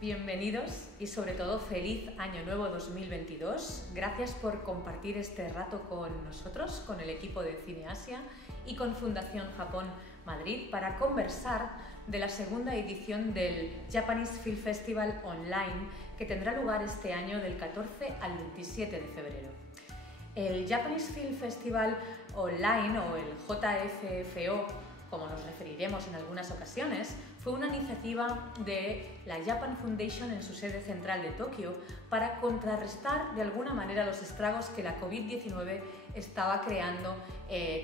Bienvenidos y sobre todo feliz Año Nuevo 2022. Gracias por compartir este rato con nosotros, con el equipo de Cineasia y con Fundación Japón Madrid para conversar de la segunda edición del Japanese Film Festival Online que tendrá lugar este año del 14 al 27 de febrero. El Japanese Film Festival Online o el JFFO, como nos referiremos en algunas ocasiones, fue una iniciativa de la Japan Foundation en su sede central de Tokio para contrarrestar de alguna manera los estragos que la COVID-19 estaba creando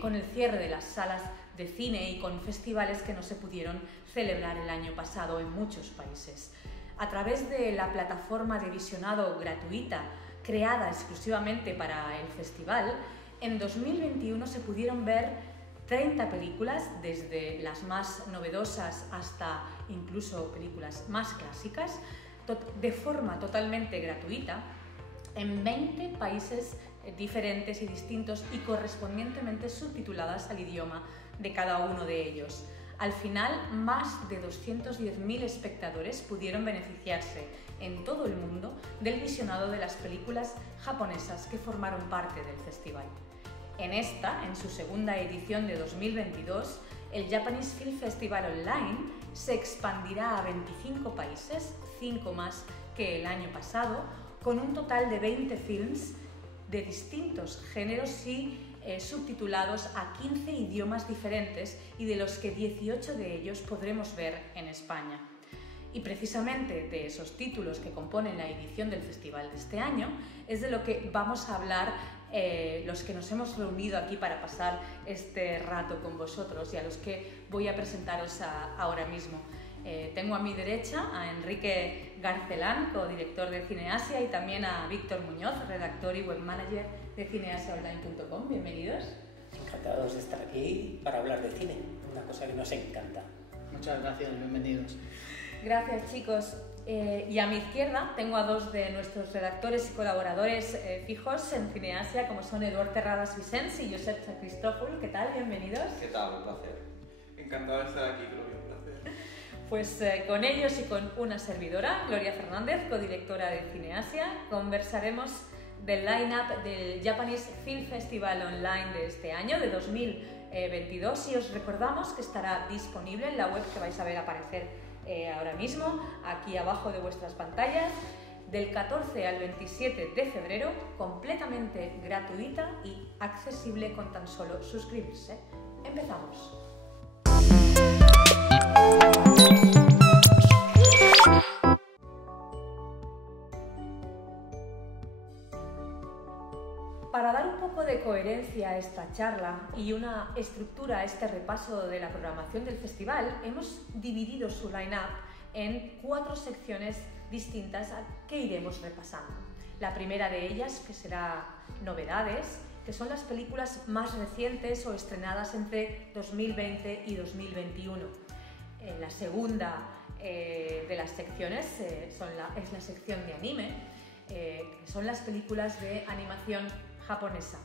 con el cierre de las salas de cine y con festivales que no se pudieron celebrar el año pasado en muchos países. A través de la plataforma de visionado gratuita creada exclusivamente para el festival, en 2021 se pudieron ver 30 películas, desde las más novedosas hasta incluso películas más clásicas, de forma totalmente gratuita, en 20 países diferentes y distintos y correspondientemente subtituladas al idioma de cada uno de ellos. Al final, más de 210.000 espectadores pudieron beneficiarse en todo el mundo del visionado de las películas japonesas que formaron parte del festival. En su segunda edición de 2022, el Japanese Film Festival Online se expandirá a 25 países, 5 más que el año pasado, con un total de 20 films de distintos géneros y subtitulados a 15 idiomas diferentes y de los que 18 de ellos podremos ver en España. Y precisamente de esos títulos que componen la edición del festival de este año es de lo que vamos a hablar los que nos hemos reunido aquí para pasar este rato con vosotros y a los que voy a presentaros ahora mismo. Tengo a mi derecha a Enrique Garcelán, codirector de Cineasia, y también a Víctor Muñoz, redactor y webmanager de cineasiaonline.com. Bienvenidos. Encantados de estar aquí para hablar de cine, una cosa que nos encanta. Muchas gracias, bienvenidos. Gracias, chicos. Y a mi izquierda tengo a dos de nuestros redactores y colaboradores fijos en Cineasia, como son Eduard Terradas Vicens y Josep Cristòfol. ¿Qué tal? Bienvenidos. ¿Qué tal? Un placer. Encantado de estar aquí, Gloria, un placer. Pues con ellos y con una servidora, Gloria Fernández, codirectora de Cineasia, conversaremos del line-up del Japanese Film Festival Online de este año, de 2022, y os recordamos que estará disponible en la web que vais a ver aparecer ahora mismo, aquí abajo de vuestras pantallas, del 14 al 27 de febrero, completamente gratuita y accesible con tan solo suscribirse. ¡Empezamos! Para dar un poco de coherencia a esta charla y una estructura a este repaso de la programación del festival, hemos dividido su line-up en 4 secciones distintas que iremos repasando. La primera de ellas, que será novedades, que son las películas más recientes o estrenadas entre 2020 y 2021. La segunda de las secciones es la sección de anime, que son las películas de animación japonesa.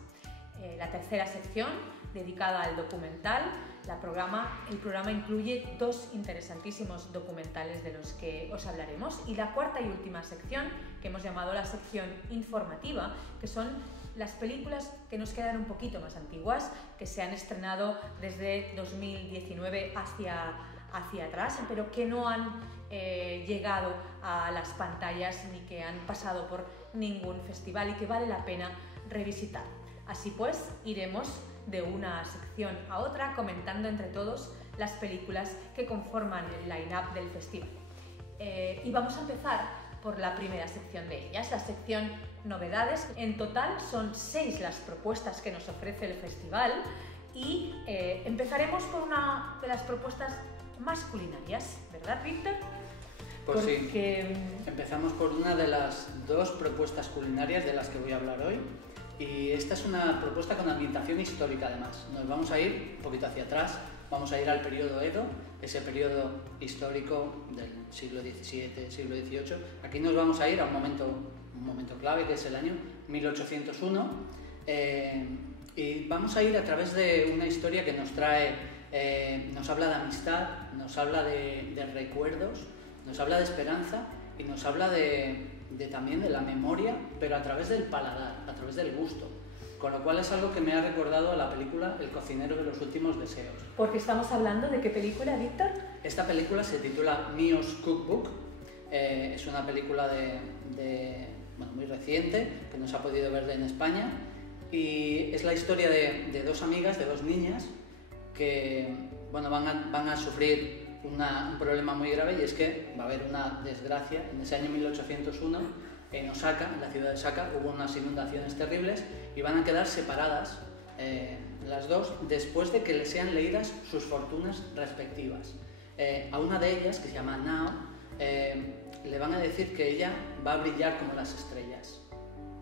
La tercera sección, dedicada al documental, el programa incluye 2 interesantísimos documentales de los que os hablaremos, y la cuarta y última sección, que hemos llamado la sección informativa, que son las películas que nos quedan un poquito más antiguas, que se han estrenado desde 2019 hacia atrás, pero que no han llegado a las pantallas ni que han pasado por ningún festival y que vale la pena revisitar. Así pues, iremos de una sección a otra comentando entre todos las películas que conforman el line-up del festival. Y vamos a empezar por la primera sección de ellas, la sección novedades. En total son 6 las propuestas que nos ofrece el festival y empezaremos por una de las propuestas más culinarias, ¿verdad, Víctor? Pues sí, empezamos por una de las 2 propuestas culinarias de las que voy a hablar hoy. Y esta es una propuesta con ambientación histórica, además. Nos vamos a ir un poquito hacia atrás, vamos a ir al periodo Edo, ese periodo histórico del siglo XVII, siglo XVIII. Aquí nos vamos a ir a un momento clave, que es el año 1801. Y vamos a ir a través de una historia que nos trae, nos habla de amistad, nos habla de recuerdos, nos habla de esperanza y nos habla también de la memoria, pero a través del paladar, a través del gusto. Con lo cual es algo que me ha recordado a la película El cocinero de los últimos deseos. Porque estamos hablando de qué película, Víctor. Esta película se titula Mio's Cookbook. Es una película muy reciente, que no se ha podido ver en España. Y es la historia de dos amigas, de dos niñas, que van a sufrir un problema muy grave, y es que va a haber una desgracia. En ese año 1801, en Osaka, en la ciudad de Osaka, hubo unas inundaciones terribles y van a quedar separadas las dos después de que les sean leídas sus fortunas respectivas. A una de ellas, que se llama Nao, le van a decir que ella va a brillar como las estrellas.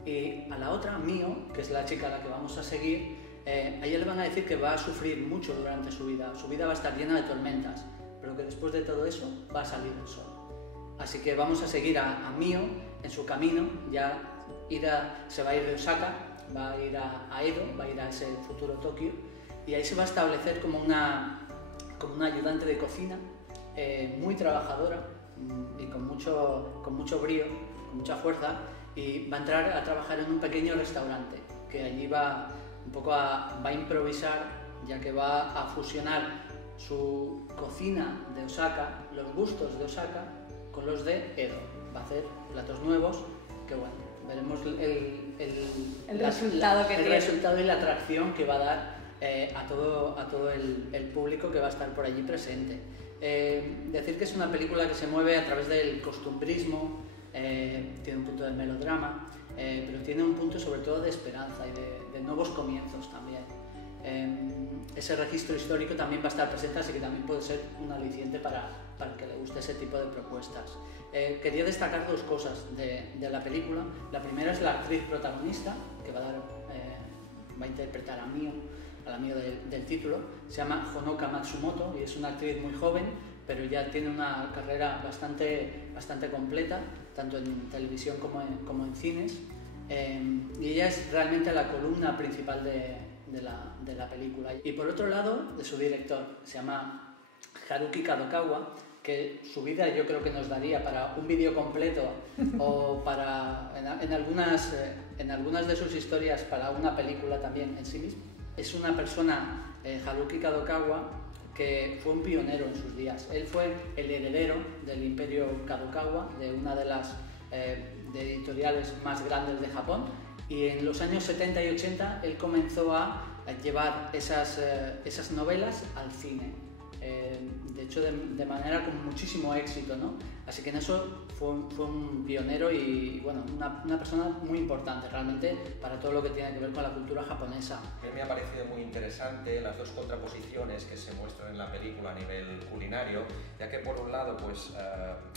Y a la otra, Mio, que es la chica a la que vamos a seguir, a ella le van a decir que va a sufrir mucho durante su vida va a estar llena de tormentas, pero que después de todo eso va a salir el sol. Así que vamos a seguir a Mio en su camino. Ya se va a ir de Osaka, va a ir a Edo, va a ir a ese futuro Tokio, y ahí se va a establecer como una ayudante de cocina, muy trabajadora y con mucho brío, con mucha fuerza, y va a entrar a trabajar en un pequeño restaurante, que allí va a improvisar, ya que va a fusionar su cocina de Osaka, los gustos de Osaka, con los de Edo. Va a hacer platos nuevos, que bueno, veremos el resultado y la atracción que va a dar a todo el público que va a estar por allí presente. Decir que es una película que se mueve a través del costumbrismo, tiene un punto de melodrama, pero tiene un punto sobre todo de esperanza y de nuevos comienzos también. Ese registro histórico también va a estar presente, así que también puede ser un aliciente para que le guste ese tipo de propuestas. Quería destacar dos cosas de la película. La primera es la actriz protagonista, que va a interpretar a Mio, a la Mio del título. Se llama Honoka Matsumoto y es una actriz muy joven, pero ya tiene una carrera bastante completa, tanto en televisión como en cines. Y ella es realmente la columna principal de la película. Y por otro lado, de su director, se llama Haruki Kadokawa, que su vida yo creo que nos daría para un vídeo completo o en algunas de sus historias para una película también en sí misma. Es una persona, Haruki Kadokawa, que fue un pionero en sus días. Él fue el heredero del imperio Kadokawa, de una de las de editoriales más grandes de Japón, y en los años 70 y 80 él comenzó a llevar esas novelas al cine, de hecho de manera con muchísimo éxito, ¿no? Así que en eso fue un pionero y bueno, una persona muy importante realmente para todo lo que tiene que ver con la cultura japonesa. A mí me ha parecido muy interesante las dos contraposiciones que se muestran en la película a nivel culinario, ya que por un lado pues,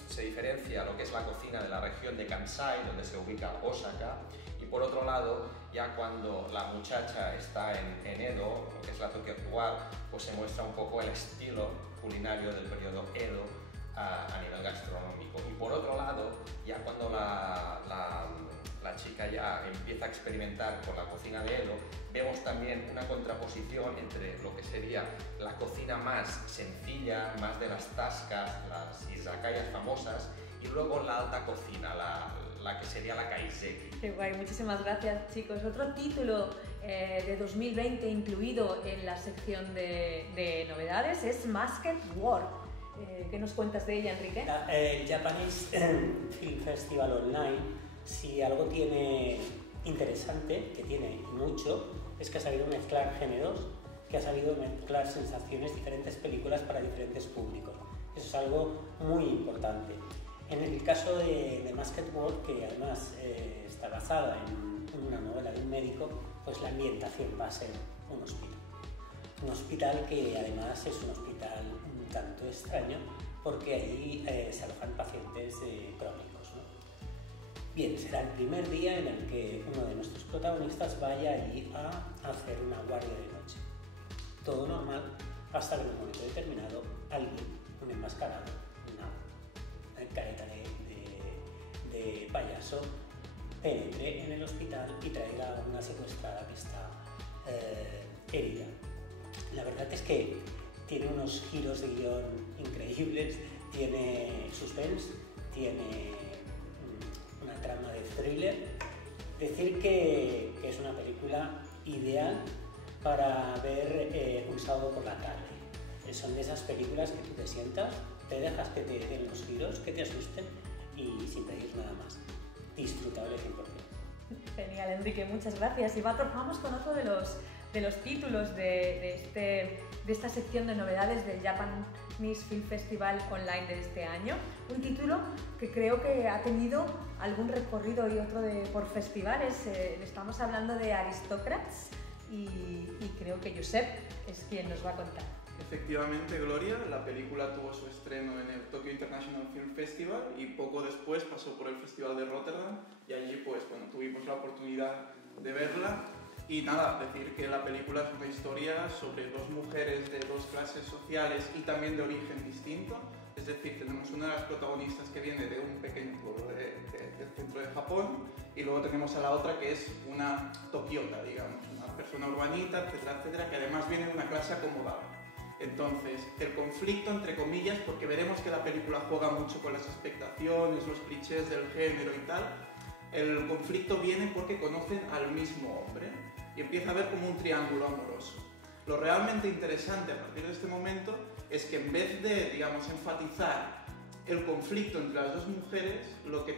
se diferencia lo que es la cocina de la región de Kansai, donde se ubica Osaka, y por otro lado, ya cuando la muchacha está en Edo, lo que es la Tokio actual, pues se muestra un poco el estilo culinario del periodo Edo a nivel gastronómico. Y por otro lado, ya cuando la chica ya empieza a experimentar con la cocina de Edo, vemos también una contraposición entre lo que sería la cocina más sencilla, más de las tascas, las izakayas famosas, y luego la alta cocina, la que sería la kaiseki. Qué guay, muchísimas gracias, chicos. Otro título de 2020 incluido en la sección de novedades es Masked War. ¿Qué nos cuentas de ella, Enrique? El Japanese Film Festival Online, si algo tiene interesante, que tiene mucho, es que ha sabido mezclar géneros, que ha sabido mezclar sensaciones, diferentes películas para diferentes públicos. Eso es algo muy importante. En el caso de Masked War, que además está basada en una novela de un médico, pues la ambientación va a ser un hospital. Un hospital que además es un hospital un tanto extraño, porque allí se alojan pacientes crónicos, ¿no? Bien, será el primer día en el que uno de nuestros protagonistas vaya allí a hacer una guardia de noche. Todo normal, hasta que en un momento determinado alguien, un enmascarado, una careta de payaso, penetre en el hospital y traiga a una secuestrada que está herida. La verdad es que tiene unos giros de guión increíbles, tiene suspense, tiene una trama de thriller. Decir que es una película ideal para ver un sábado por la tarde. Son de esas películas que tú te sientas, te dejas que te den los giros, que te asusten y sin pedir nada más. Disfrutable 100%. Genial, Enrique, muchas gracias. Y vamos con otro de los títulos de esta sección de novedades del Japanese Film Festival Online de este año. Un título que creo que ha tenido algún recorrido y otro por festivales. Estamos hablando de Aristocrats y creo que Josep es quien nos va a contar. Efectivamente, Gloria, la película tuvo su estreno en el Tokyo International Film Festival y poco después pasó por el Festival de Rotterdam y allí pues bueno, tuvimos la oportunidad de verla. Y nada, decir que la película es una historia sobre dos mujeres de dos clases sociales y también de origen distinto. Es decir, tenemos una de las protagonistas que viene de un pequeño pueblo del centro de Japón y luego tenemos a la otra que es una tokiota, digamos, una persona urbanita, etcétera, etcétera, que además viene de una clase acomodada. Entonces, el conflicto, entre comillas, porque veremos que la película juega mucho con las expectaciones, los clichés del género y tal, el conflicto viene porque conocen al mismo hombre y empieza a haber como un triángulo amoroso. Lo realmente interesante a partir de este momento es que en vez de, digamos, enfatizar el conflicto entre las dos mujeres, lo que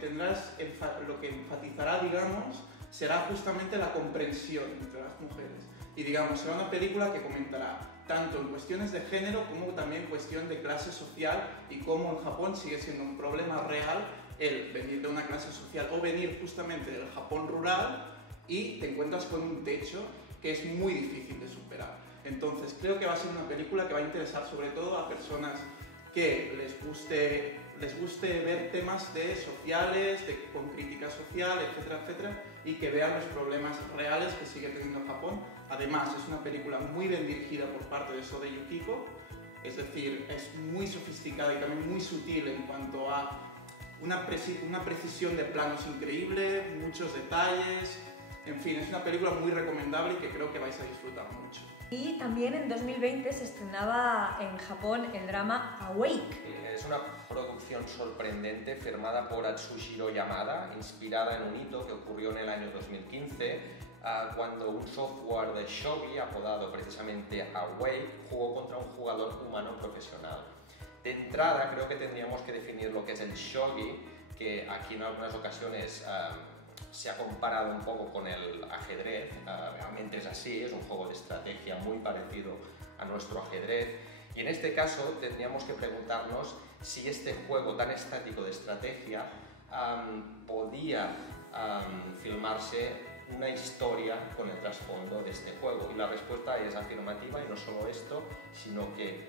enfatizará, digamos, será justamente la comprensión entre las mujeres. Y, digamos, será una película que comentará tanto en cuestiones de género como también en cuestión de clase social y cómo en Japón sigue siendo un problema real el venir de una clase social o venir justamente del Japón rural y te encuentras con un techo que es muy difícil de superar. Entonces creo que va a ser una película que va a interesar sobre todo a personas que les guste ver temas sociales, con crítica social, etcétera, etcétera, y que vean los problemas reales que sigue teniendo Japón. Además, es una película muy bien dirigida por parte de Sode Yukiko, es decir, es muy sofisticada y también muy sutil en cuanto a una precisión de planos increíble, muchos detalles, en fin, es una película muy recomendable y que creo que vais a disfrutar mucho. Y también en 2020 se estrenaba en Japón el drama Awake. Es una producción sorprendente firmada por Atsushiro Yamada, inspirada en un hito que ocurrió en el año 2015, cuando un software de shogi, apodado precisamente Awake, jugó contra un jugador humano profesional. De entrada, creo que tendríamos que definir lo que es el shogi, que aquí en algunas ocasiones se ha comparado un poco con el ajedrez. Realmente es así, es un juego de estrategia muy parecido a nuestro ajedrez. Y en este caso tendríamos que preguntarnos si este juego tan estático de estrategia podía filmarse una historia con el trasfondo de este juego. Y la respuesta es afirmativa, y no solo esto, sino que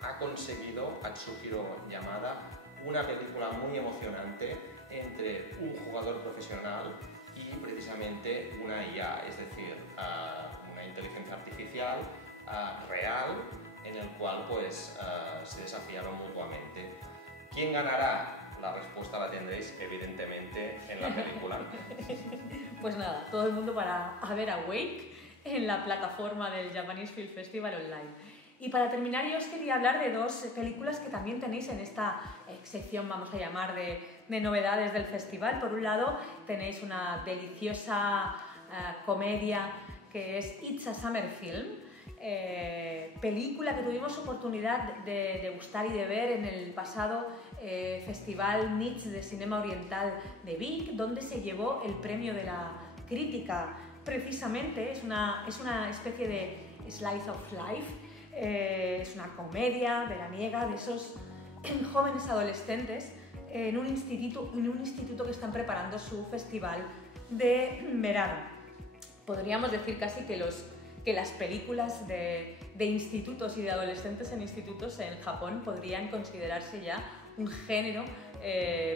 ha conseguido Atsuhiro Yamada una película muy emocionante entre un jugador profesional y precisamente una IA, es decir, una inteligencia artificial real, en el cual pues se desafiaron mutuamente. ¿Quién ganará? La respuesta la tendréis evidentemente en la película. Pues nada, todo el mundo para ver Awake en la plataforma del Japanese Film Festival Online. Y para terminar, yo os quería hablar de dos películas que también tenéis en esta sección, vamos a llamar, de novedades del festival. Por un lado, tenéis una deliciosa comedia que es It's a Summer Film, película que tuvimos oportunidad de degustar y de ver en el pasado Festival Niche de Cinema Oriental de Vic, donde se llevó el premio de la crítica. Precisamente es una especie de slice of life. Es una comedia veraniega de esos jóvenes adolescentes en un instituto que están preparando su festival de verano. Podríamos decir casi que las películas de institutos y de adolescentes en institutos en Japón podrían considerarse ya un género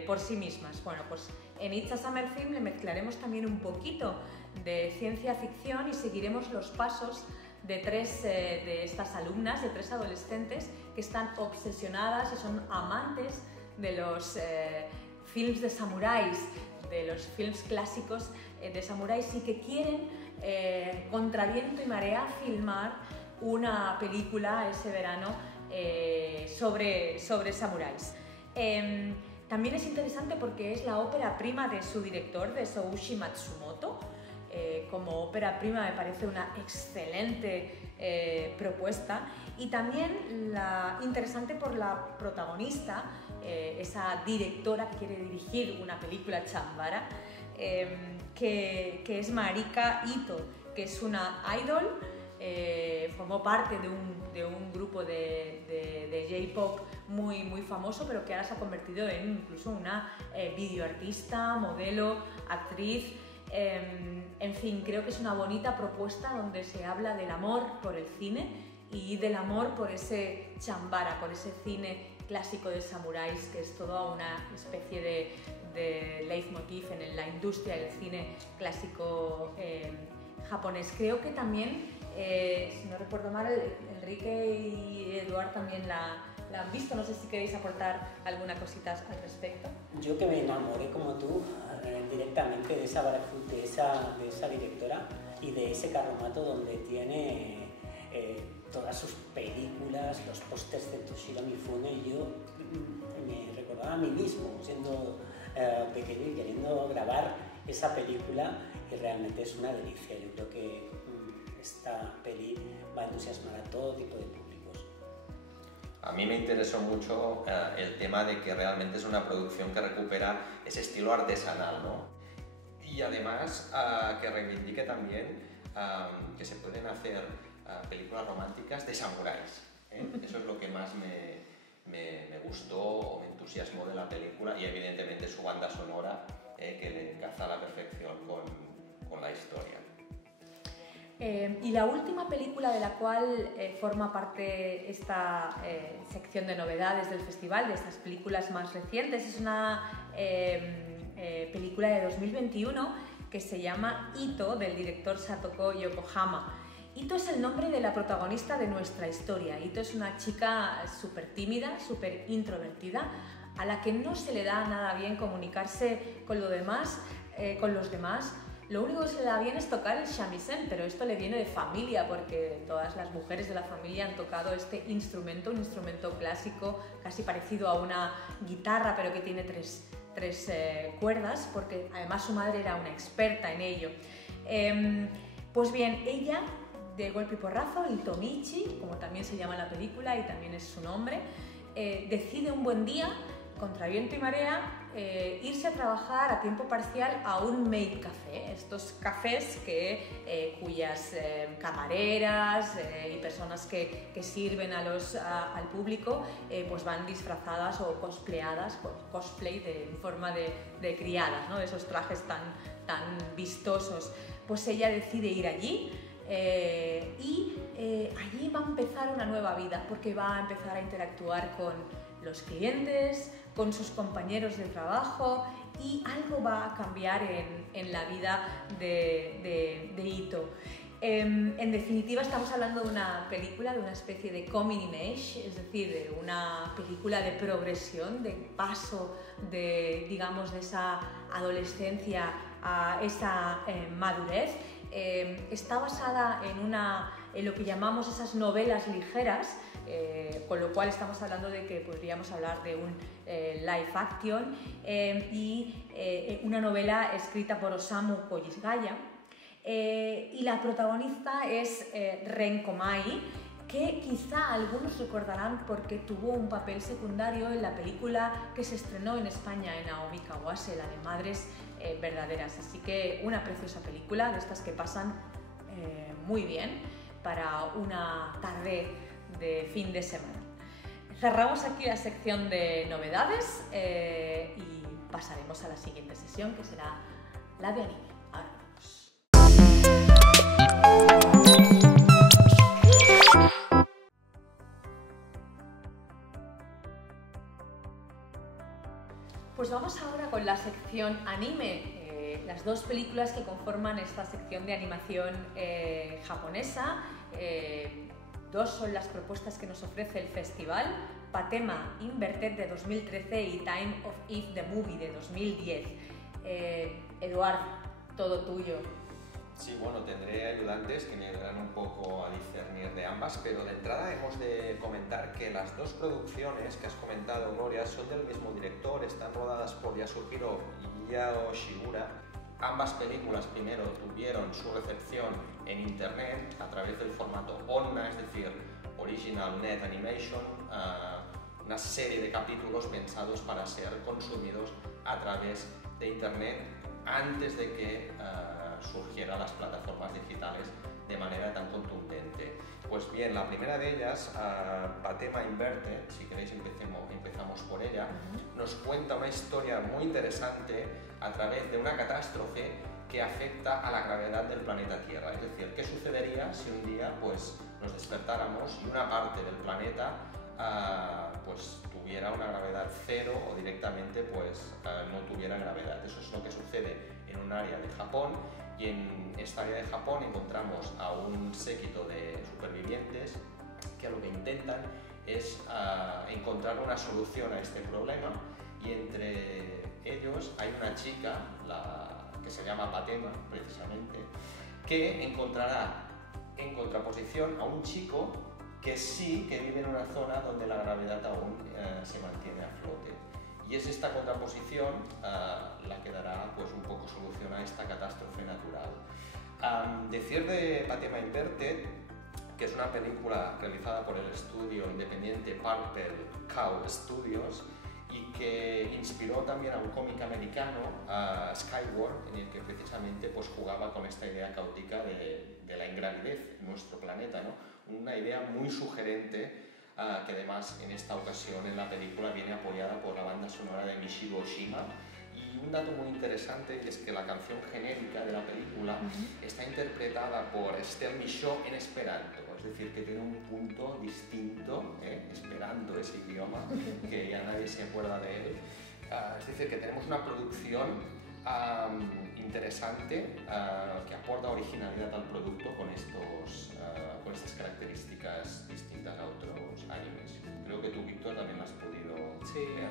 por sí mismas. Bueno, pues en It's a Summer Film le mezclaremos también un poquito de ciencia ficción y seguiremos los pasos de tres de estas alumnas, de tres adolescentes que están obsesionadas y son amantes de los films de samuráis, de los films clásicos de samuráis y que quieren, contra viento y marea, filmar una película ese verano sobre samuráis. También es interesante porque es la ópera prima de su director, de Soushi Matsumoto. Como ópera prima me parece una excelente propuesta, y también interesante por la protagonista, esa directora que quiere dirigir una película chambara, que es Marika Ito, que es una idol, formó parte de un grupo de J-pop muy famoso, pero que ahora se ha convertido en incluso una videoartista, modelo, actriz. En fin, creo que es una bonita propuesta donde se habla del amor por el cine y del amor por ese chambara, por ese cine clásico de samuráis, que es toda una especie de leitmotiv en la industria del cine clásico japonés. Creo que también, si no recuerdo mal, Enrique y Eduard también la han visto. No sé si queréis aportar alguna cosita al respecto. Yo, que me enamoré como tú directamente de esa Barafuth, de esa directora, y de ese carromato donde tiene todas sus películas, los pósters de Toshiro Mifune. Y yo me recordaba a mí mismo siendo pequeño y queriendo grabar esa película, y realmente es una delicia. Yo creo que esta peli va a entusiasmar a todo tipo de públicos. A mí me interesó mucho el tema de que realmente es una producción que recupera ese estilo artesanal, ¿no? Y además que reivindique también que se pueden hacer películas románticas de samuráis, ¿eh? Eso es lo que más me gustó o me entusiasmó de la película, y evidentemente su banda sonora, que le encaja a la perfección con la historia. Y la última película de la cual forma parte esta sección de novedades del festival, de estas películas más recientes, es una película de 2021 que se llama Ito, del director Satoko Yokohama. Ito es el nombre de la protagonista de nuestra historia. Ito es una chica súper tímida, súper introvertida, a la que no se le da nada bien comunicarse con los demás. Lo único que se le da bien es tocar el shamisen, pero esto le viene de familia, porque todas las mujeres de la familia han tocado este instrumento, un instrumento clásico casi parecido a una guitarra, pero que tiene tres cuerdas, porque además su madre era una experta en ello. Pues bien, ella, de golpe y porrazo, Itomichi, como también se llama en la película y también es su nombre, decide un buen día, contra viento y marea, irse a trabajar a tiempo parcial a un maid café, estos cafés cuyas camareras y personas que sirven al público pues van disfrazadas o cosplayadas, cosplay en forma de criadas, ¿no? De esos trajes tan vistosos. Pues ella decide ir allí y allí va a empezar una nueva vida, porque va a empezar a interactuar con los clientes, con sus compañeros de trabajo, y algo va a cambiar en la vida de Ito. En definitiva, estamos hablando de una película, de una especie de coming in age, es decir, de una película de progresión, de paso digamos, de esa adolescencia a esa madurez. Está basada en lo que llamamos esas novelas ligeras, con lo cual estamos hablando de que podríamos hablar de un live action, y una novela escrita por Osamu Koizugaya, y la protagonista es Ren Komai, que quizá algunos recordarán porque tuvo un papel secundario en la película que se estrenó en España, en Naomi Kawase, la de Madres Verdaderas. Así que una preciosa película, de estas que pasan muy bien para una tarde de fin de semana. Cerramos aquí la sección de novedades y pasaremos a la siguiente sesión, que será la de anime. Ahora vamos. Pues vamos ahora con la sección anime, las dos películas que conforman esta sección de animación japonesa. Dos son las propuestas que nos ofrece el festival: Patema Inverted de 2013 y Time of Eve the Movie de 2010. Eduard, todo tuyo. Sí, bueno, tendré ayudantes que me ayudarán un poco a discernir de ambas, pero de entrada hemos de comentar que las dos producciones que has comentado, Gloria, son del mismo director, están rodadas por Yasuhiro y Yao Shigura. Ambas películas primero tuvieron su recepción en internet a través del formato ONNA, es decir, Original Net Animation, una serie de capítulos pensados para ser consumidos a través de internet antes de que surgieran las plataformas digitales de manera tan contundente. Pues bien, la primera de ellas, Patema Inverte, si queréis empezamos por ella, nos cuenta una historia muy interesante a través de una catástrofe que afecta a la gravedad del planeta Tierra. Es decir, ¿qué sucedería si un día pues, nos despertáramos y una parte del planeta pues, tuviera una gravedad cero o directamente pues, no tuviera gravedad? Eso es lo que sucede en un área de Japón, y en esta área de Japón encontramos a un séquito de supervivientes que lo que intentan es encontrar una solución a este problema, y entre ellos hay una chica que se llama Patema, precisamente, que encontrará en contraposición a un chico que sí que vive en una zona donde la gravedad aún se mantiene a flote. Y es esta contraposición la que dará pues, un poco solución a esta catástrofe natural. Decir de Patema Inverte, que es una película realizada por el estudio independiente Purple Cow Studios y que inspiró también a un cómic americano, Skyward, en el que precisamente pues, jugaba con esta idea caótica de la ingravidez en nuestro planeta, ¿no? Una idea muy sugerente, que además en esta ocasión en la película viene apoyada por la banda sonora de Michiru Oshima. Y un dato muy interesante es que la canción genérica de la película está interpretada por Esther Michaud en esperanto, es decir, que tiene un punto distinto, esperando ese idioma, que ya nadie se acuerda de él. Es decir, que tenemos una producción interesante que aporta originalidad al producto con estas características distintas a otros animes. Creo que tú, Víctor, también lo has podido ver.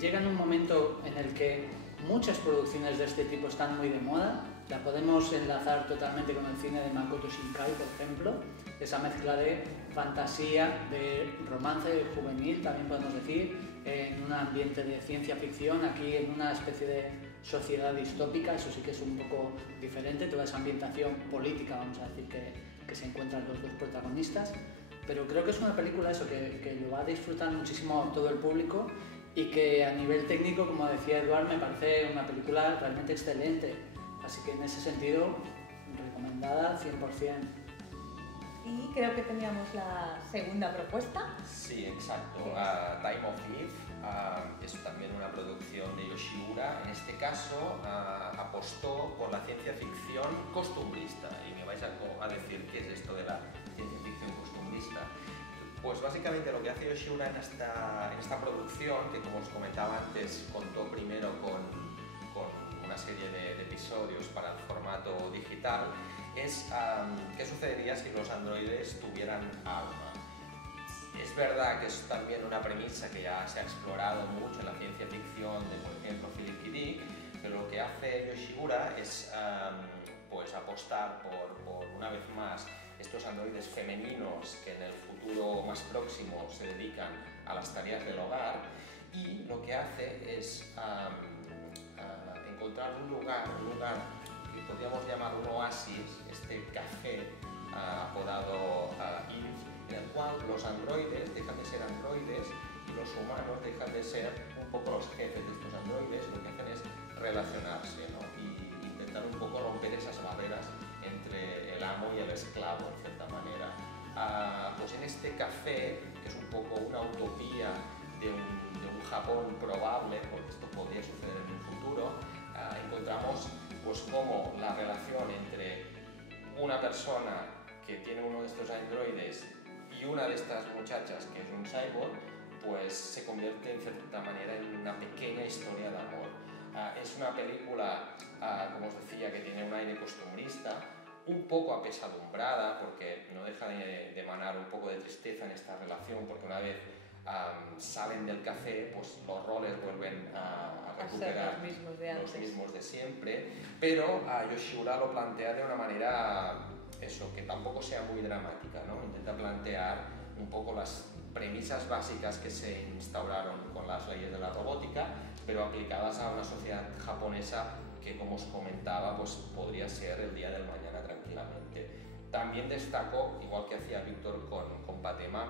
Llega en un momento en el que muchas producciones de este tipo están muy de moda. La podemos enlazar totalmente con el cine de Makoto Shinkai, por ejemplo. Esa mezcla de fantasía, de romance juvenil, también podemos decir, en un ambiente de ciencia ficción, aquí en una especie de sociedad distópica. Eso sí que es un poco diferente, toda esa ambientación política, vamos a decir, que se encuentran los dos protagonistas. Pero creo que es una película eso, que lo va a disfrutar muchísimo todo el público, y que a nivel técnico, como decía Eduard, me parece una película realmente excelente. Así que en ese sentido, recomendada 100%. Y creo que teníamos la segunda propuesta. Sí, exacto. Time of Eve es también una producción de Yoshiura. En este caso apostó por la ciencia ficción costumbrista. Y me vais a decir qué es esto de la ciencia ficción costumbrista. Pues básicamente lo que hace Yoshiura en esta producción, que como os comentaba antes, contó primero con una serie de episodios para el formato digital, es qué sucedería si los androides tuvieran alma. Es verdad que es también una premisa que ya se ha explorado mucho en la ciencia ficción de, por ejemplo, Philip K. Dick, pero lo que hace Yoshiura es pues apostar por una vez más estos androides femeninos que en el futuro más próximo se dedican a las tareas del hogar, y lo que hace es encontrar un lugar que podríamos llamar un oasis, este café apodado Eve, en el cual los androides dejan de ser androides y los humanos dejan de ser un poco los jefes de estos androides. Lo que hacen es relacionarse, ¿no? Y intentar un poco romper esas barreras entre el amo y el esclavo, en cierta manera. Pues en este café, que es un poco una utopía de un Japón probable, porque esto podría suceder en un futuro, encontramos pues cómo la relación entre una persona que tiene uno de estos androides y una de estas muchachas que es un cyborg, pues se convierte en cierta manera en una pequeña historia de amor. Es una película, como os decía, que tiene un aire costumbrista, un poco apesadumbrada, porque no deja de emanar un poco de tristeza en esta relación, porque una vez salen del café, pues los roles vuelven a recuperar los mismos de siempre, pero Yoshiura lo plantea de una manera, eso, que tampoco sea muy dramática, ¿no? Intenta plantear un poco las premisas básicas que se instauraron con las leyes de la robótica, pero aplicadas a una sociedad japonesa que, como os comentaba, pues podría ser el día del mañana tranquilamente. También destaco, igual que hacía Víctor con Patema,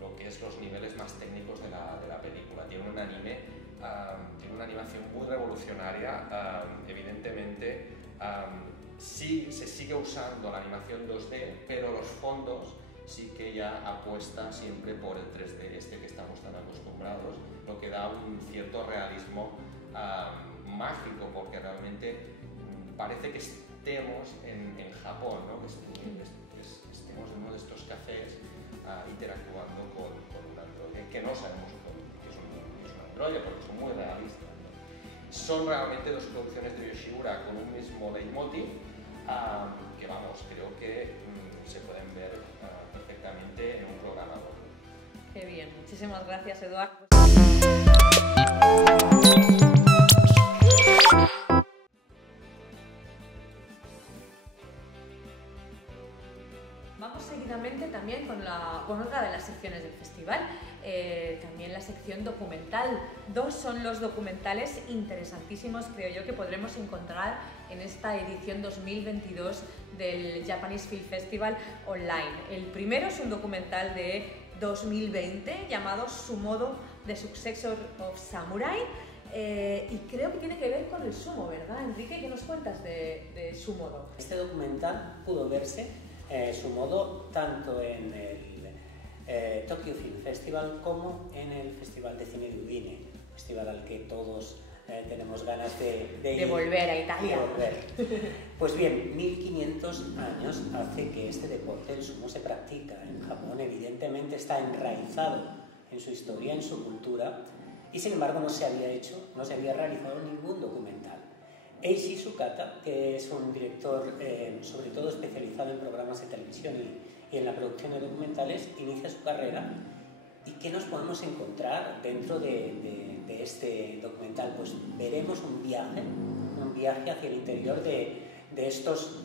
lo que es los niveles más técnicos de la película. Tiene un anime, tiene una animación muy revolucionaria. Evidentemente, sí se sigue usando la animación 2D, pero los fondos sí que ya apuesta siempre por el 3D, este que estamos tan acostumbrados, lo que da un cierto realismo mágico, porque realmente parece que estemos en Japón, ¿no? Que estemos en uno de estos cafés interactuando con un androide, que no sabemos que es un androide, porque son muy realistas, ¿no? Son realmente dos producciones de Yoshiura con un mismo leitmotiv, que vamos, creo que se pueden ver perfectamente en un programa. Qué bien, muchísimas gracias, Eduardo. Vamos seguidamente también con otra de las secciones del festival, también la sección documental. Dos son los documentales interesantísimos, creo yo, que podremos encontrar en esta edición 2022 del Japanese Film Festival Online. El primero es un documental de 2020 llamado Sumodo: The Successor of Samurai, y creo que tiene que ver con el sumo, ¿verdad, Enrique? ¿Qué nos cuentas de Sumodo? Este documental pudo verse Sumodo tanto en el Tokyo Film Festival como en el Festival de Cine de Udine, festival al que todos tenemos ganas de volver a Italia. Pues bien, 1500 años hace que este deporte, el sumo, se practica en Japón. Evidentemente está enraizado en su historia, en su cultura, y sin embargo no se había realizado ningún documental. Eishi Sukata, que es un director sobre todo especializado en programas de televisión y en la producción de documentales, inicia su carrera. ¿Y qué nos podemos encontrar dentro de este documental? Pues veremos un viaje hacia el interior de estos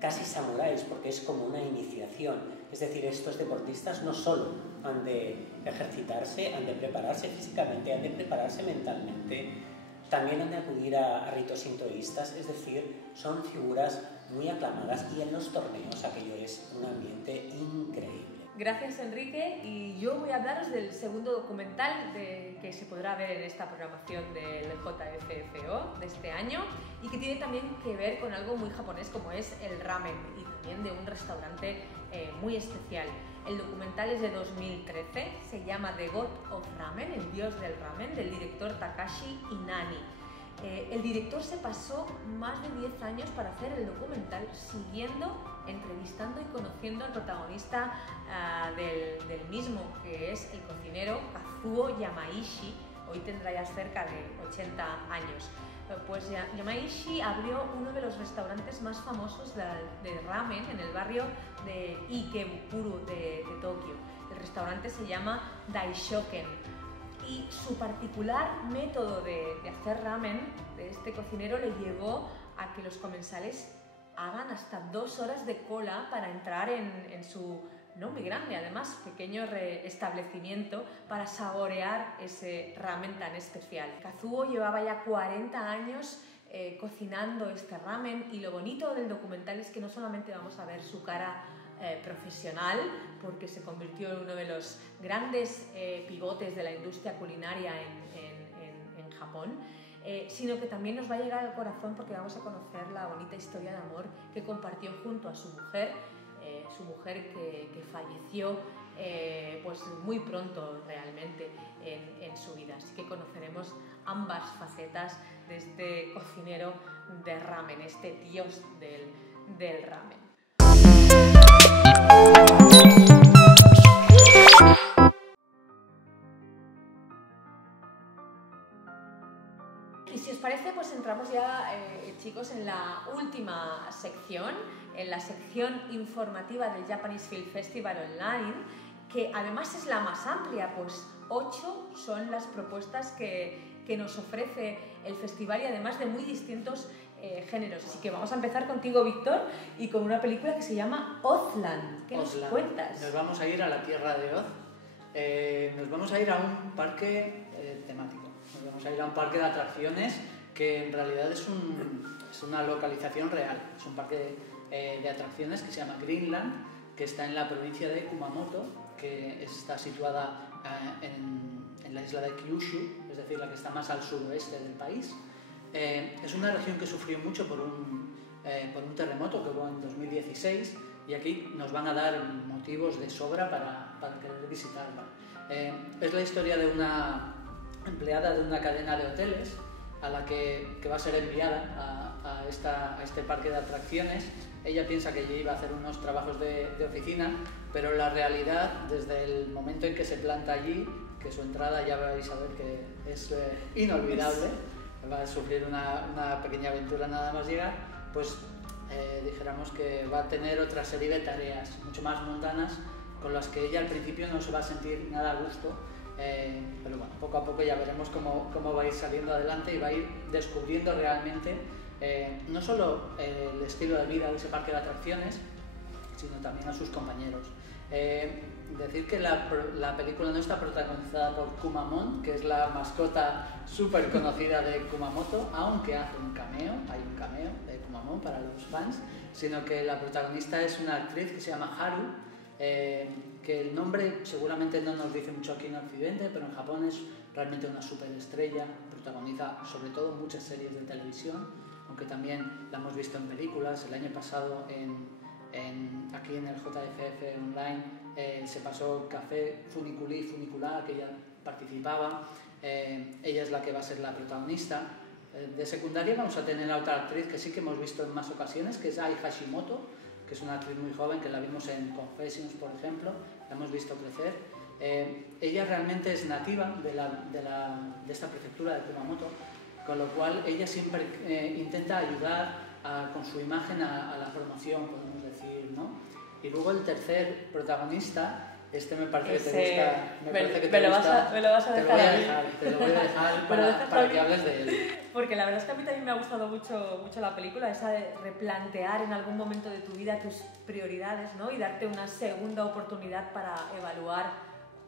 casi samuráis, porque es como una iniciación. Es decir, estos deportistas no solo han de ejercitarse, han de prepararse físicamente, han de prepararse mentalmente, también han de acudir a ritos sintoístas, es decir, son figuras muy aclamadas, y en los torneos aquello es un ambiente increíble. Gracias, Enrique, y yo voy a hablaros del segundo documental que se podrá ver en esta programación del JFFO de este año, y que tiene también que ver con algo muy japonés como es el ramen, y también de un restaurante muy especial. El documental es de 2013, se llama The God of Ramen, el dios del ramen, del director Takashi Inani. El director se pasó más de 10 años para hacer el documental, siguiendo, entrevistando y conociendo al protagonista del mismo, que es el cocinero Kazuo Yamaishi. Hoy tendrá ya cerca de 80 años. Pues Yamaishi abrió uno de los restaurantes más famosos de ramen en el barrio de Ikebukuro de Tokio. El restaurante se llama Daishoken, y su particular método de hacer ramen de este cocinero le llevó a que los comensales hagan hasta 2 horas de cola para entrar en su, no muy grande además, pequeño establecimiento para saborear ese ramen tan especial. Kazuo llevaba ya 40 años cocinando este ramen, y lo bonito del documental es que no solamente vamos a ver su cara profesional, porque se convirtió en uno de los grandes pivotes de la industria culinaria en Japón, sino que también nos va a llegar al corazón, porque vamos a conocer la bonita historia de amor que compartió junto a su mujer que falleció pues muy pronto realmente en su vida. Así que conoceremos ambas facetas de este cocinero de ramen, este dios del ramen. Y si os parece, pues entramos ya, chicos, en la última sección, en la sección informativa del Japanese Film Festival Online, que además es la más amplia, pues 8 son las propuestas que nos ofrece el festival y además de muy distintos géneros. Así que vamos a empezar contigo, Víctor, y con una película que se llama Ozland. ¿Qué nos cuentas? Nos vamos a ir a la tierra de Oz. Nos vamos a ir a un parque temático. Nos vamos a ir a un parque de atracciones que en realidad es una localización real. Es un parque de atracciones que se llama Greenland, que está en la provincia de Kumamoto, que está situada en la isla de Kyushu, es decir, la que está más al suroeste del país. Es una región que sufrió mucho por un terremoto que hubo en 2016 y aquí nos van a dar motivos de sobra para querer visitarla. Es la historia de una empleada de una cadena de hoteles a la que va a ser enviada a este parque de atracciones. Ella piensa que ella iba a hacer unos trabajos de oficina, pero la realidad, desde el momento en que se planta allí, que su entrada ya vais a ver que es inolvidable, va a sufrir una pequeña aventura nada más llegar, pues dijéramos que va a tener otra serie de tareas mucho más mundanas con las que ella al principio no se va a sentir nada a gusto, pero bueno, poco a poco ya veremos cómo va a ir saliendo adelante y va a ir descubriendo realmente no solo el estilo de vida de ese parque de atracciones, sino también a sus compañeros. Decir que la película no está protagonizada por Kumamon, que es la mascota súper conocida de Kumamoto, aunque hace hay un cameo de Kumamon para los fans, sino que la protagonista es una actriz que se llama Haru, que el nombre seguramente no nos dice mucho aquí en Occidente, pero en Japón es realmente una superestrella, protagoniza sobre todo muchas series de televisión, aunque también la hemos visto en películas. El año pasado aquí en el JFF Online se pasó Café Funicular, que ella participaba. Ella es la que va a ser la protagonista. De secundaria vamos a tener a otra actriz que sí que hemos visto en más ocasiones, que es Ai Hashimoto, que es una actriz muy joven, que la vimos en Confessions, por ejemplo, la hemos visto crecer. Ella realmente es nativa de esta prefectura de Kumamoto, con lo cual ella siempre intenta ayudar con su imagen a la promoción, podemos decir, ¿no? Y luego el tercer protagonista, me parece que te gusta. Me lo vas a dejar. Te lo voy a dejar para que hables de él. Porque la verdad es que a mí también me ha gustado mucho la película, esa de replantear en algún momento de tu vida tus prioridades, ¿no? Y darte una segunda oportunidad para evaluar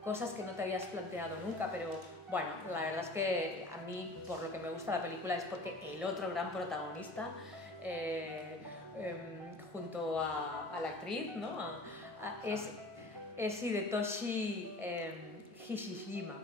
cosas que no te habías planteado nunca, pero bueno, la verdad es que a mí, por lo que me gusta la película, es porque el otro gran protagonista, junto a la actriz, ¿no? Es Hidetoshi Hishijima,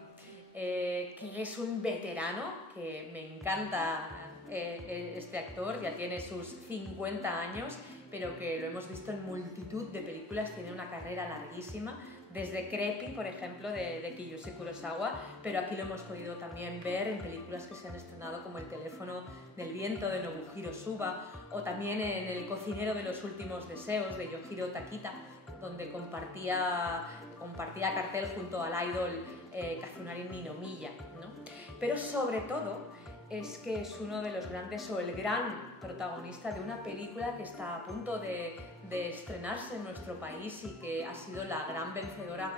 que es un veterano, que me encanta este actor, ya tiene sus 50 años, pero que lo hemos visto en multitud de películas, tiene una carrera larguísima, desde Creepy, por ejemplo, de Kiyoshi Kurosawa, pero aquí lo hemos podido también ver en películas que se han estrenado como El teléfono del viento, de Nobuhiro Suba, o también en El cocinero de los últimos deseos, de Yoshiro Takita, donde compartía cartel junto al idol Kazunari Ninomiya, ¿no? Pero sobre todo es que es uno de los grandes, o el gran protagonista de una película que está a punto de estrenarse en nuestro país y que ha sido la gran vencedora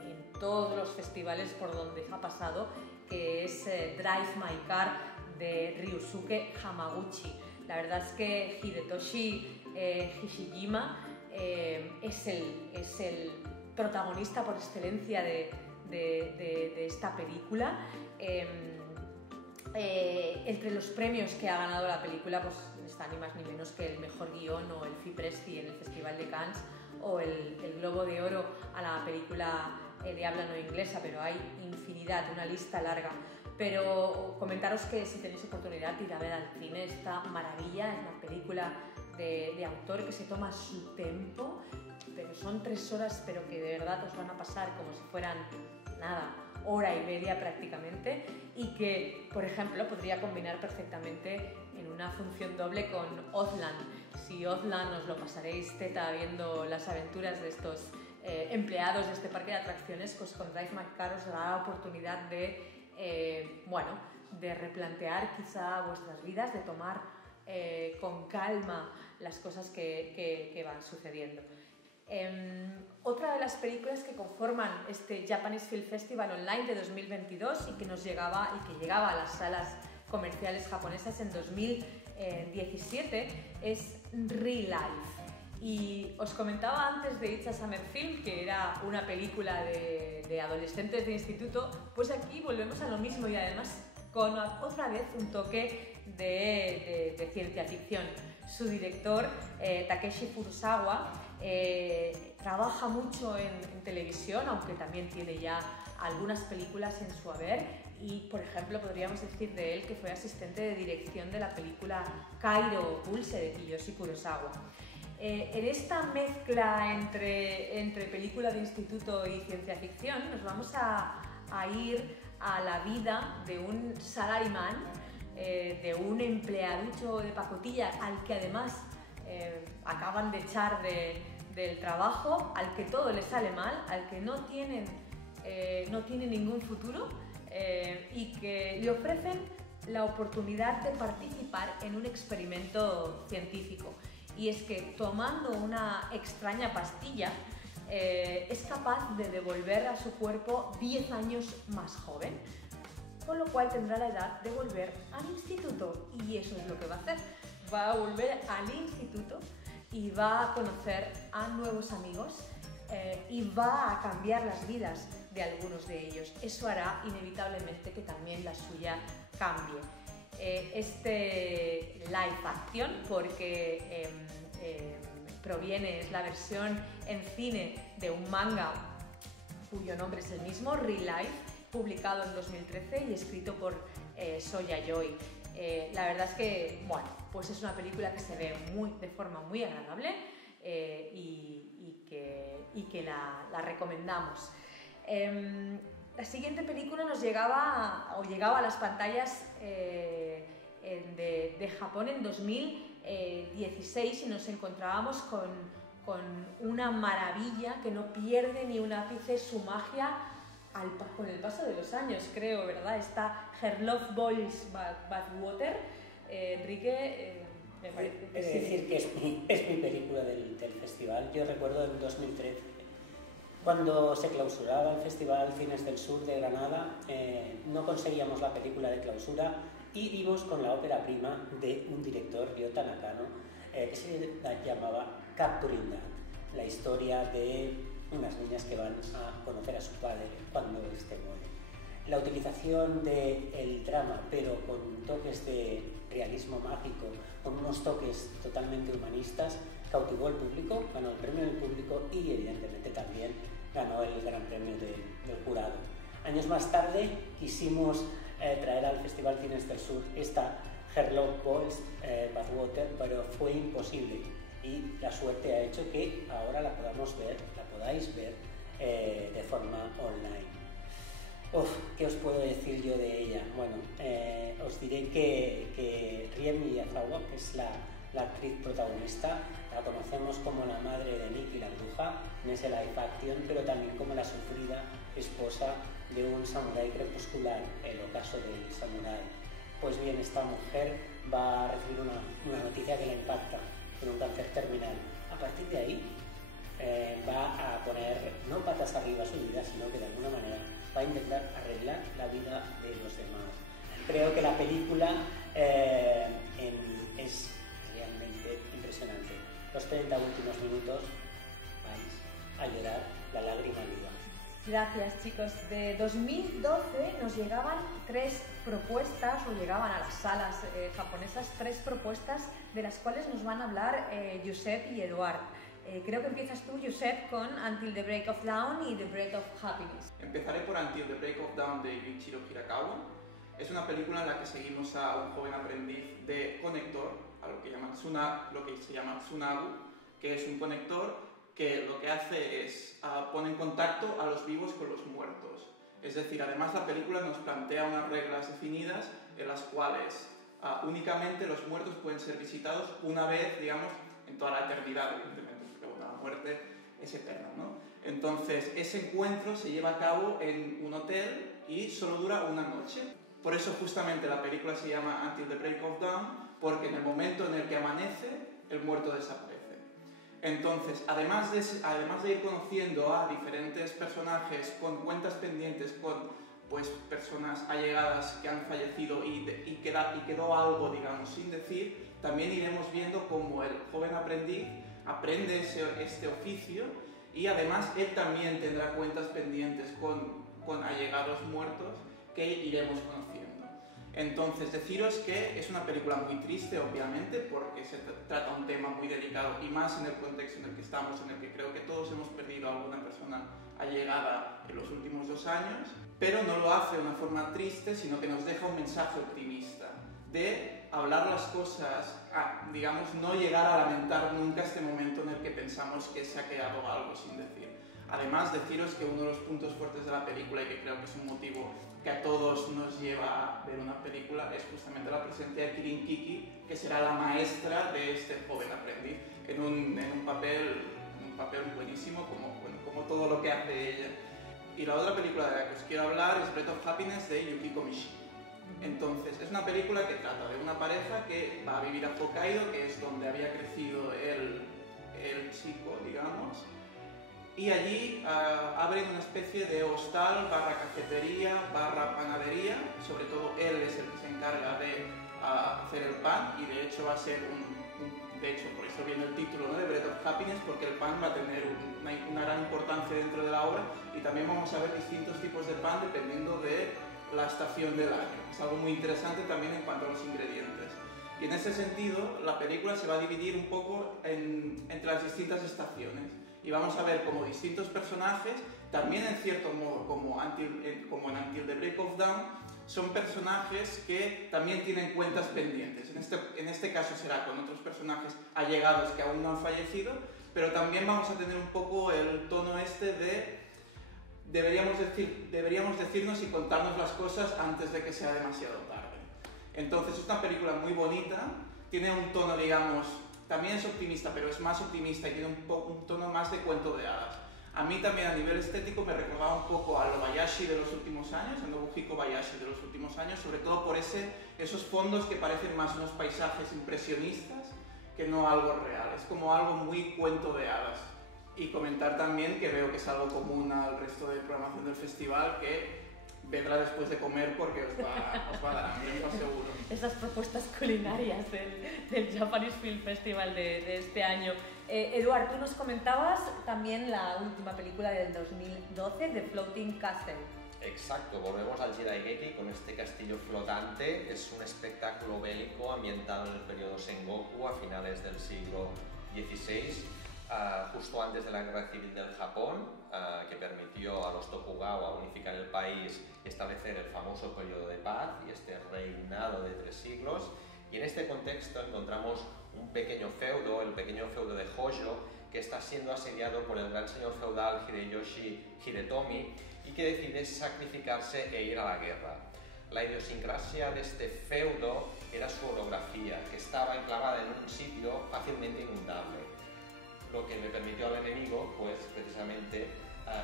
en todos los festivales por donde ha pasado, que es Drive My Car, de Ryusuke Hamaguchi. La verdad es que Hidetoshi Hishijima es el protagonista por excelencia de esta película. Entre los premios que ha ganado la película, pues está ni más ni menos que el mejor guión, o el Fipresci en el Festival de Cannes, o el Globo de Oro a la película de habla no inglesa, pero hay infinidad, una lista larga. Pero comentaros que si tenéis oportunidad, ir a ver al cine esta maravilla. Es una película de autor que se toma su tiempo, pero son 3 horas, pero que de verdad os van a pasar como si fueran nada, hora y media prácticamente, y que, por ejemplo, podría combinar perfectamente en una función doble con Ozland. Si Ozland os lo pasaréis teta viendo las aventuras de estos empleados de este parque de atracciones, pues con Drive My Car os dará la oportunidad de replantear quizá vuestras vidas, de tomar con calma las cosas que van sucediendo. Otra de las películas que conforman este Japanese Film Festival Online de 2022 y que llegaba a las salas comerciales japonesas en 2017 es Real Life. Y os comentaba antes de It's a Summer Film que era una película de adolescentes de instituto, pues aquí volvemos a lo mismo y además con otra vez un toque de ciencia ficción. Su director, Takeshi Furusawa, trabaja mucho en televisión, aunque también tiene ya algunas películas en su haber y, por ejemplo, podríamos decir de él que fue asistente de dirección de la película Kairo Pulse de Kiyoshi Kurosawa. En esta mezcla entre película de instituto y ciencia ficción nos vamos a ir a la vida de un salaryman, de un empleaducho de pacotilla al que además acaban de echar del trabajo, al que todo le sale mal, al que no tiene ningún futuro y que le ofrecen la oportunidad de participar en un experimento científico. Y es que tomando una extraña pastilla es capaz de devolver a su cuerpo 10 años más joven, con lo cual tendrá la edad de volver al instituto. Y eso es lo que va a hacer. Va a volver al instituto y va a conocer a nuevos amigos y va a cambiar las vidas de algunos de ellos. Eso hará inevitablemente que también la suya cambie. Este live action, porque es la versión en cine de un manga cuyo nombre es el mismo, Real Life, publicado en 2013 y escrito por Soya Joy. La verdad es que, bueno, pues es una película que se ve de forma muy agradable y que la recomendamos. La siguiente película llegaba a las pantallas de Japón en 2016 y nos encontrábamos con una maravilla que no pierde ni un ápice su magia con el paso de los años, creo, ¿verdad? Está Her Love Boils Bathwater. Enrique, me parece que es decir, que es mi película del festival. Yo recuerdo en 2013, cuando se clausuraba el Festival Cines del Sur de Granada, no conseguíamos la película de clausura y vimos con la ópera prima de un director, Ryota Nakano, que se llamaba Capturing That, la historia de unas niñas que van a conocer a su padre cuando éste muere. La utilización del drama, pero con toques de realismo mágico, con unos toques totalmente humanistas, cautivó al público, ganó el premio del público y evidentemente también ganó el gran premio del jurado. Años más tarde quisimos traer al Festival Cines del Sur esta Her Love Boils Bathwater, pero fue imposible y la suerte ha hecho que ahora la podáis ver de forma online. ¿Qué os puedo decir yo de ella? Bueno, os diré que Rie Miyazawa, que es la actriz protagonista, la conocemos como la madre de Nikki la bruja en ese live action, pero también como la sufrida esposa de un samurái crepuscular, el ocaso del samurái. Pues bien, esta mujer va a recibir una noticia que la impacta, con un cáncer terminal. A partir de ahí va a poner no patas arriba su vida, sino que de alguna manera va a intentar arreglar la vida de los demás. Creo que la película es realmente impresionante. Los 30 últimos minutos vais a llorar la lágrima viva. Gracias, chicos. De 2012 nos llegaban llegaban a las salas japonesas 3 propuestas de las cuales nos van a hablar Josep y Eduard. Creo que empiezas tú, Josep, con Until the Break of Dawn y The Breath of Happiness. Empezaré por Until the Break of Dawn de Yuichiro Hirakawa. Es una película en la que seguimos a un joven aprendiz de conector, a lo que se llama Tsunagu, que es un conector que lo que hace es pone en contacto a los vivos con los muertos. Es decir, además la película nos plantea unas reglas definidas en las cuales únicamente los muertos pueden ser visitados una vez, digamos, en toda la eternidad, evidentemente, porque la muerte es eterna, ¿no? Entonces, ese encuentro se lleva a cabo en un hotel y solo dura una noche. Por eso justamente la película se llama Until the Break of Dawn, porque en el momento en el que amanece, el muerto desaparece. Entonces, además de ir conociendo a diferentes personajes con cuentas pendientes, con pues, personas allegadas que han fallecido y quedó algo, digamos, sin decir, también iremos viendo cómo el joven aprendiz aprende este oficio y además él también tendrá cuentas pendientes con allegados muertos que iremos conociendo. Entonces, deciros que es una película muy triste, obviamente, porque se trata un tema muy delicado y más en el contexto en el que estamos, en el que creo que todos hemos perdido a alguna persona allegada en los últimos 2 años, pero no lo hace de una forma triste, sino que nos deja un mensaje optimista de hablar las cosas, digamos, no llegar a lamentar nunca este momento en el que pensamos que se ha quedado algo sin decir. Además, deciros que uno de los puntos fuertes de la película, y que creo que es un motivo que a todos nos lleva a ver una película, es justamente la presencia de Kirin Kiki, que será la maestra de este joven aprendiz, en un papel buenísimo, como todo lo que hace ella. Y la otra película de la que os quiero hablar es Breath of Happiness de Yukiko Mishi. Entonces, es una película que trata de una pareja que va a vivir a Hokkaido, que es donde había crecido el chico, digamos, y allí abren una especie de hostal, /cafetería, /panadería. Sobre todo él es el que se encarga de hacer el pan y de hecho va a ser de hecho por eso viene el título, ¿no?, de Breath of Happiness, porque el pan va a tener una gran importancia dentro de la obra y también vamos a ver distintos tipos de pan dependiendo de la estación del año. Es algo muy interesante también en cuanto a los ingredientes. Y en ese sentido la película se va a dividir un poco entre las distintas estaciones. Y vamos a ver como distintos personajes, también en cierto modo, como en Until the Break of Dawn, son personajes que también tienen cuentas pendientes. En este caso será con otros personajes allegados que aún no han fallecido, pero también vamos a tener un poco el tono de deberíamos decirnos y contarnos las cosas antes de que sea demasiado tarde. Entonces es una película muy bonita, tiene un tono, digamos, también es optimista, pero es más optimista y tiene un tono más de cuento de hadas. A mí también a nivel estético me recordaba un poco al Obayashi de los últimos años, al Nobuhiko Kobayashi de los últimos años, sobre todo por esos fondos que parecen más unos paisajes impresionistas que no algo real. Es como algo muy cuento de hadas. Y comentar también que veo que es algo común al resto de programación del festival, que vedla después de comer porque os va a dar hambre, os aseguro. Esas propuestas culinarias del Japanese Film Festival de este año. Eduard, tú nos comentabas también la última película del 2012, The Floating Castle. Exacto, volvemos al Jidaigeki con este castillo flotante. Es un espectáculo bélico ambientado en el periodo Sengoku a finales del siglo XVI. Justo antes de la Guerra Civil del Japón, que permitió a los Tokugawa unificar el país y establecer el famoso periodo de paz y este reinado de 3 siglos. Y en este contexto encontramos un pequeño feudo, el pequeño feudo de Hojo, que está siendo asediado por el gran señor feudal Hideyoshi Hidetomi y que decide sacrificarse e ir a la guerra. La idiosincrasia de este feudo era su orografía, que estaba enclavada en un sitio fácilmente inundable, lo que le permitió al enemigo, pues, precisamente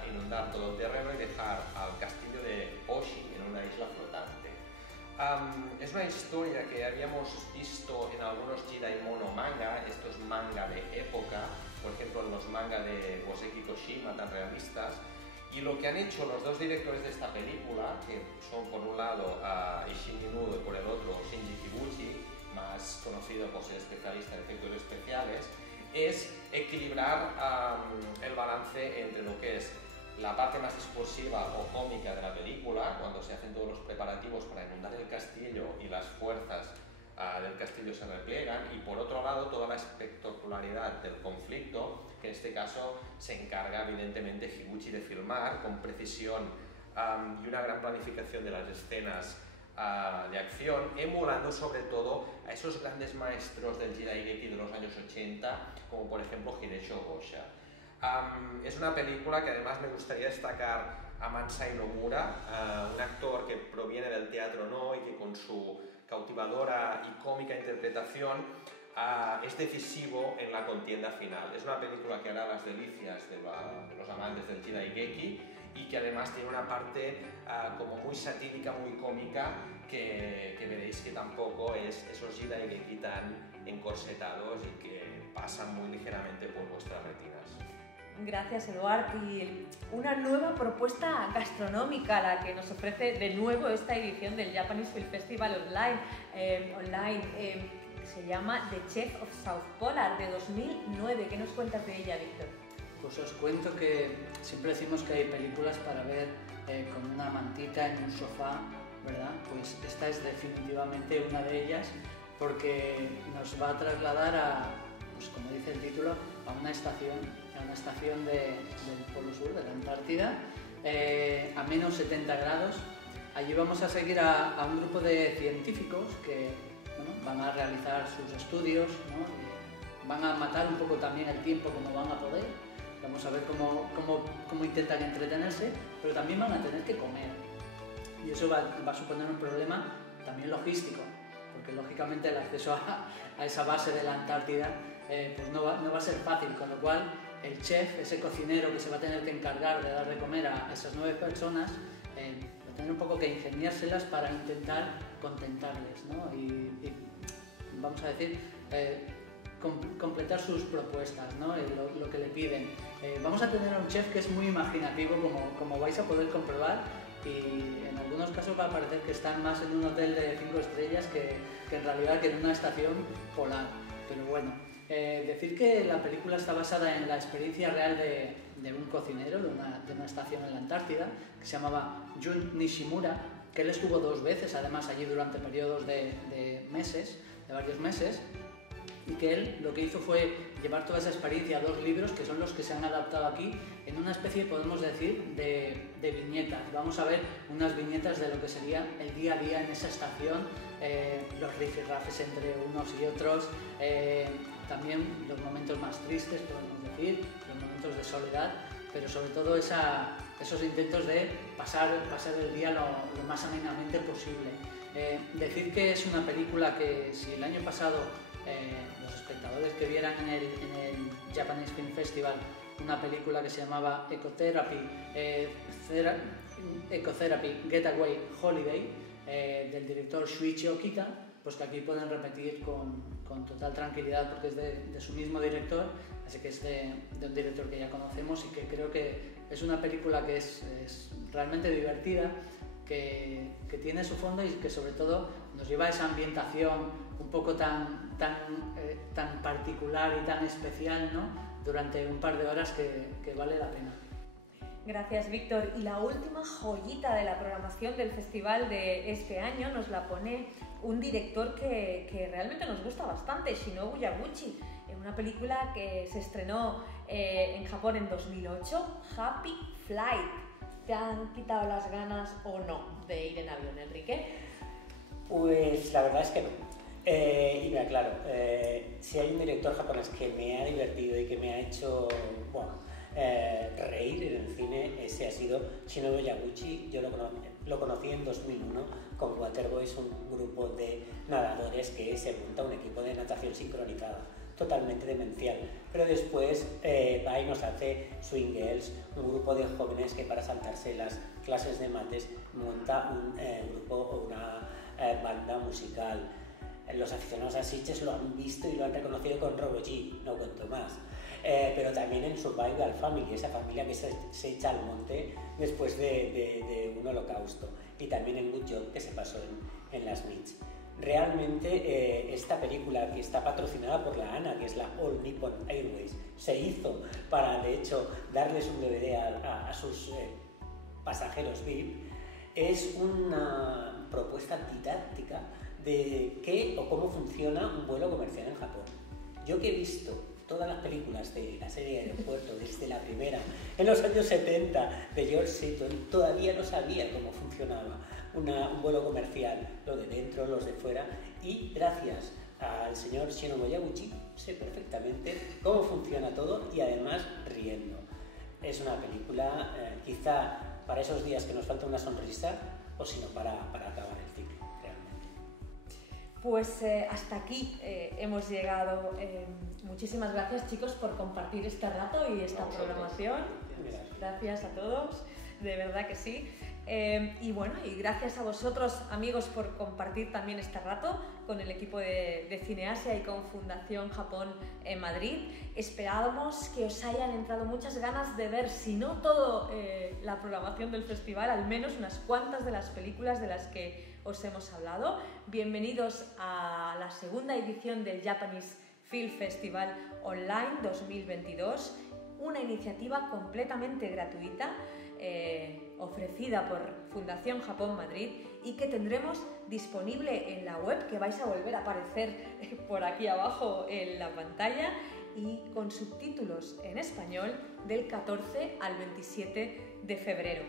inundar todo el terreno y dejar al castillo de Oshi en una isla flotante. Es una historia que habíamos visto en algunos Jidaimono manga, estos manga de época, por ejemplo en los manga de Goseki Koshima, tan realistas, y lo que han hecho los dos directores de esta película, que son por un lado Ishin Inu y por el otro Shinji Kiguchi, más conocido por ser especialista en efectos especiales, es equilibrar el balance entre lo que es la parte más explosiva o cómica de la película, cuando se hacen todos los preparativos para inundar el castillo y las fuerzas del castillo se repliegan, y por otro lado toda la espectacularidad del conflicto, que en este caso se encarga evidentemente Higuchi de filmar con precisión y una gran planificación de las escenas de acción, emulando sobre todo a esos grandes maestros del Jidaigeki de los años 80, como por ejemplo Hidesho Gosha. Es una película que además me gustaría destacar a Mansai Nomura, un actor que proviene del teatro No y que con su cautivadora y cómica interpretación es decisivo en la contienda final. Es una película que hará las delicias de los amantes del Jidaigeki y que además tiene una parte como muy satírica, muy cómica, que veréis que tampoco es esos Jedi que quitan encorsetados y que pasan muy ligeramente por vuestras retinas. Gracias, Eduard. Y una nueva propuesta gastronómica la que nos ofrece de nuevo esta edición del Japanese Film Festival online. Se llama The Chef of South Polar, de 2009. ¿Qué nos cuentas de ella, Víctor? Pues os cuento que siempre decimos que hay películas para ver con una mantita en un sofá, ¿verdad? Pues esta es definitivamente una de ellas, porque nos va a trasladar pues como dice el título, a una estación del Polo Sur, de la Antártida, a menos 70 grados. Allí vamos a seguir a un grupo de científicos que van a realizar sus estudios, ¿no? Van a matar un poco también el tiempo como van a poder. Vamos a ver cómo intentan entretenerse, pero también van a tener que comer. Y eso va a suponer un problema también logístico, porque lógicamente el acceso a esa base de la Antártida pues no va a ser fácil, con lo cual el chef, ese cocinero que se va a tener que encargar de dar de comer a esas 9 personas, va a tener un poco que ingeniárselas para intentar contentarles, ¿no? Y vamos a decir, completar sus propuestas, ¿no? Lo que le piden. Vamos a tener a un chef que es muy imaginativo, como vais a poder comprobar, y en algunos casos va a parecer que están más en un hotel de 5 estrellas que en realidad que en una estación polar. Pero bueno, decir que la película está basada en la experiencia real de un cocinero de una estación en la Antártida que se llamaba Jun Nishimura, que él estuvo 2 veces además allí durante periodos de varios meses, y que él lo que hizo fue llevar toda esa experiencia a 2 libros que son los que se han adaptado aquí en una especie, podemos decir, de viñetas. Vamos a ver unas viñetas de lo que sería el día a día en esa estación, los rifirrafes entre unos y otros, también los momentos más tristes, podemos decir, los momentos de soledad, pero sobre todo esos intentos de pasar el día lo más amenamente posible. Decir que es una película que si el año pasado los espectadores que vieran en el Japanese Film Festival una película que se llamaba Ecotherapy Getaway Holiday, del director Shuichi Okita, pues que aquí pueden repetir con total tranquilidad porque es de su mismo director, así que es de un director que ya conocemos y que creo que es una película que es realmente divertida, que tiene su fondo y que sobre todo nos lleva a esa ambientación un poco tan particular y tan especial, ¿no? Durante un par de horas que vale la pena. Gracias, Víctor. Y la última joyita de la programación del festival de este año nos la pone un director que realmente nos gusta bastante, Shinobu Yaguchi, en una película que se estrenó en Japón en 2008, Happy Flight. ¿Te han quitado las ganas o no de ir en avión, Enrique? Pues la verdad es que no. Y me aclaro, si hay un director japonés que me ha divertido y que me ha hecho reír en el cine, ese ha sido Shinobu Yaguchi. Yo lo conocí en 2001 con Waterboys, un grupo de nadadores que se monta un equipo de natación sincronizada, totalmente demencial. Pero después va y nos hace Swing Girls, un grupo de jóvenes que para saltarse las clases de mates monta un grupo o una banda musical. Los aficionados a Sitges lo han visto y lo han reconocido con Robo G, no cuento más. Pero también en Survival Family, esa familia que se echa al monte después de un holocausto. Y también en Good Job, que se pasó en las Mitch. Realmente esta película, que está patrocinada por la ANA, que es la All Nippon Airways, se hizo para, de hecho, darles un DVD a sus pasajeros VIP, es una propuesta didáctica de qué o cómo funciona un vuelo comercial en Japón. Yo que he visto todas las películas de la serie Aeropuerto, desde la primera, en los años 70, de George Seaton, todavía no sabía cómo funcionaba un vuelo comercial, lo de dentro, los de fuera, y gracias al señor Shinobu Yaguchi sé perfectamente cómo funciona todo y además riendo. Es una película quizá para esos días que nos falta una sonrisa o si no para acabar el ciclo. Pues hasta aquí hemos llegado. Muchísimas gracias, chicos, por compartir este rato y esta programación. Gracias a todos, de verdad que sí. Y bueno, y gracias a vosotros, amigos, por compartir también este rato con el equipo de Cineasia y con Fundación Japón en Madrid. Esperábamos que os hayan entrado muchas ganas de ver, si no toda la programación del festival, al menos unas cuantas de las películas de las que os hemos hablado. Bienvenidos a la segunda edición del Japanese Film Festival Online 2022, una iniciativa completamente gratuita ofrecida por Fundación Japón Madrid y que tendremos disponible en la web, que vais a volver a aparecer por aquí abajo en la pantalla, y con subtítulos en español del 14 al 27 de febrero.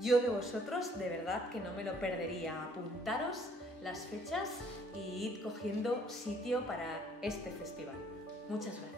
Yo de vosotros, de verdad que no me lo perdería. Apuntaros las fechas y id cogiendo sitio para este festival. Muchas gracias.